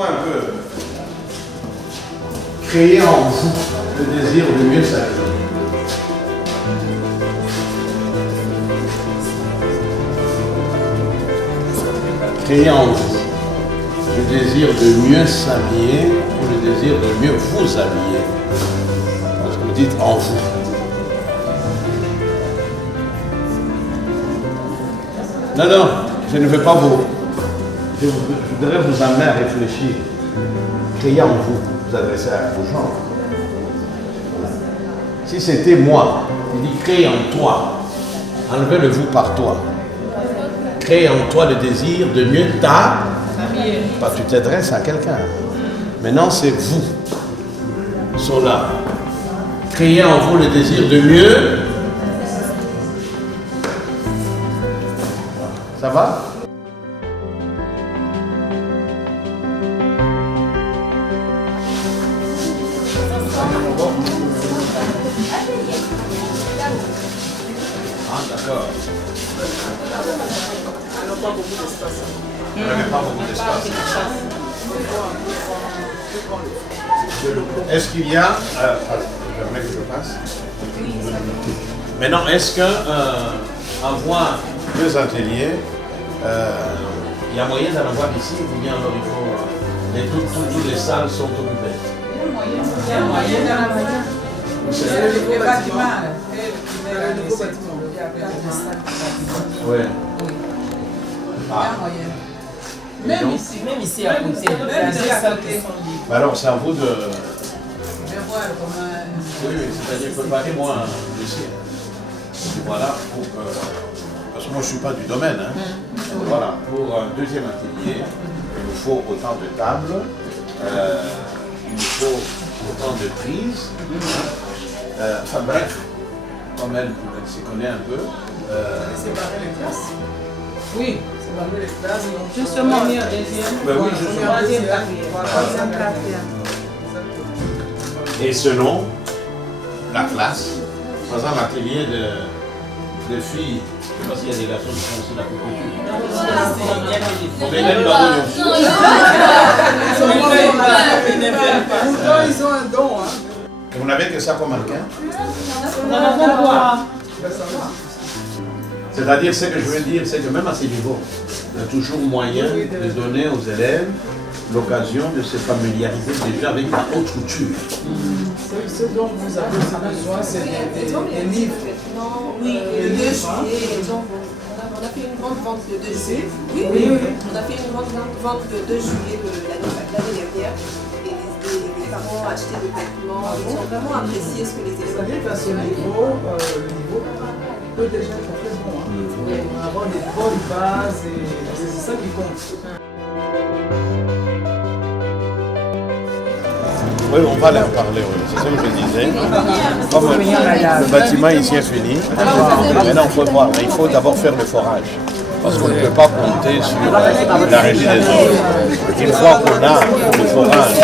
Dites-moi un peu. Créer en vous le désir de mieux s'habiller. Créer en vous le désir de mieux s'habiller ou le désir de mieux vous habiller. Parce que vous dites en vous. Non, non, je ne veux pas vous. Je voudrais vous amener à réfléchir. Créer en vous, vous adresser à vos gens. Si c'était moi, il dit crée en toi. Enlevez le vous par toi. Crée en toi le désir de mieux t'habiller. Pas tu t'adresses à quelqu'un. Maintenant, c'est vous. Sont là. Créez en vous le désir de mieux. Ça va? Ah, d'accord. Vous n'avez pas beaucoup d'espace. Est-ce qu'il y a... J'aimerais que je passe. Maintenant, est-ce qu'avoir deux ateliers, il y a moyen d'en avoir ici ou bien alors il faut... toutes les salles sont occupées? Il y a moyen d'en avoir. C'est le bâtiment. Oui. Ah. Même ici à côté. Alors c'est à vous de... Je vais voir comment... Oui, c'est-à-dire préparez-moi un dossier. Et voilà, pour que... Parce que moi je ne suis pas du domaine. Hein. Voilà, pour un deuxième atelier, il nous faut autant de tables, il nous faut autant de prises. Enfin bref, comme elle s'y connaît un peu. Séparer les classes. Oui, séparer les classes. Justement, mis au deuxième. Ben oui, justement. Troisième, quatrième. Et selon la classe, par exemple l'atelier de filles, parce qu'il y a des garçons qui font aussi la couture. Mais même dans Pourtant, ils ont un don. Hein. vous n'avez que ça comme mannequin? On en a trois. C'est-à-dire, ce que je veux dire, c'est que même à ces niveaux, il y a toujours moyen de donner aux élèves l'occasion de se familiariser déjà avec la haute couture. Ce dont vous avez besoin, c'est des livres. Oui, le 2 juillet, on a fait une grande vente le 2 juillet. Oui, on a fait une grande vente le 2 juillet de l'année dernière. Et les parents ont acheté des vêtements. Ils ont vraiment apprécié ce que les élèves ont fait. C'est-à-dire qu'à ce niveau, le niveau peut déjà être très bon. Hein. On va avoir des bonnes bases et c'est ça qui compte. Oui, on va leur parler, oui. C'est ce que je disais. Comme le bâtiment ici est fini, maintenant il faut voir, mais il faut d'abord faire le forage. Parce qu'on ne peut pas compter sur la régie des eaux. Une fois qu'on a le forage,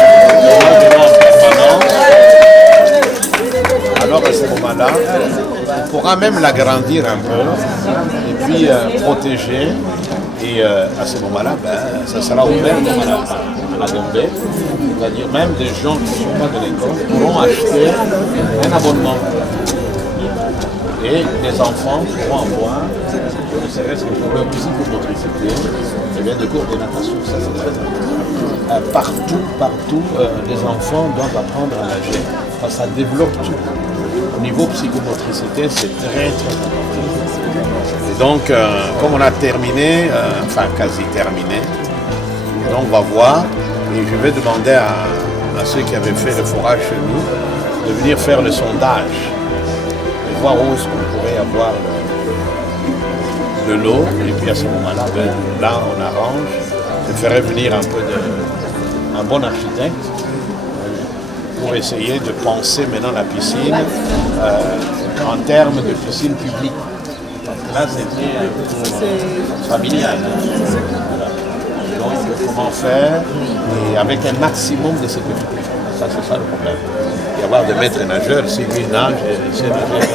alors à ce moment-là, on pourra même l'agrandir un peu et puis protéger. Et à ce moment-là, ça sera ouvert comme à la Gombe. C'est-à-dire même des gens qui ne sont pas de l'école pourront acheter un abonnement. Et les enfants pourront avoir, ne serait-ce que pour leur psychomotricité, et bien de cours de natation. Ça, c'est très important. Partout, les enfants doivent apprendre à nager. Parce que ça développe tout. Au niveau psychomotricité, c'est très important. Et donc, comme on a terminé, enfin quasi terminé, donc on va voir, et je vais demander à ceux qui avaient fait le forage chez nous de venir faire le sondage, et voir où est-ce qu'on pourrait avoir de l'eau, et puis à ce moment-là, là on arrange, je ferai venir un bon architecte pour essayer de penser maintenant la piscine en termes de piscine publique. Là, c'était familial. Voilà. Donc, comment faire et avec un maximum de sécurité. Ça, c'est ça le problème. Il y avoir de maîtres nageurs, si lui nage, c'est nager.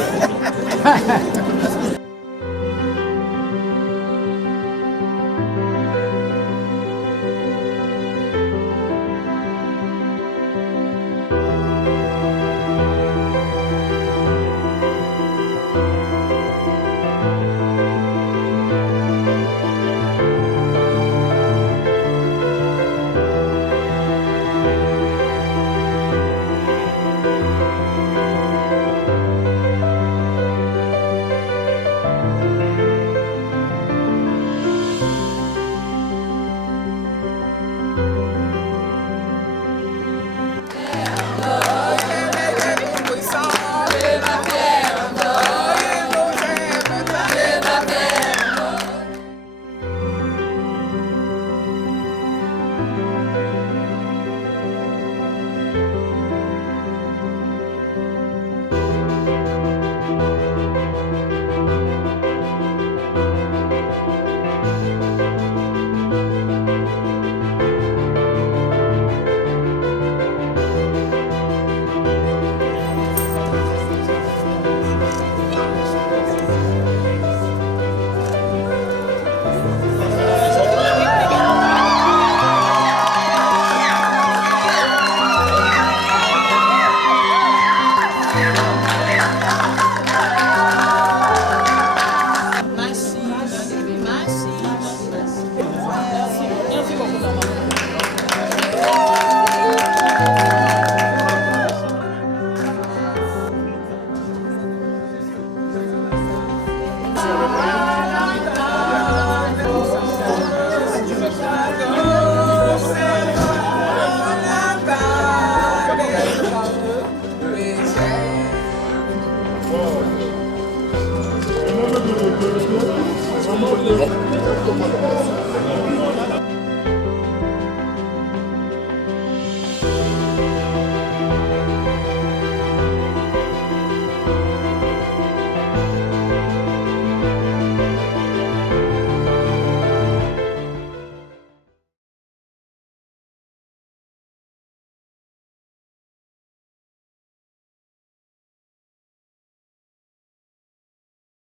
Vraiment,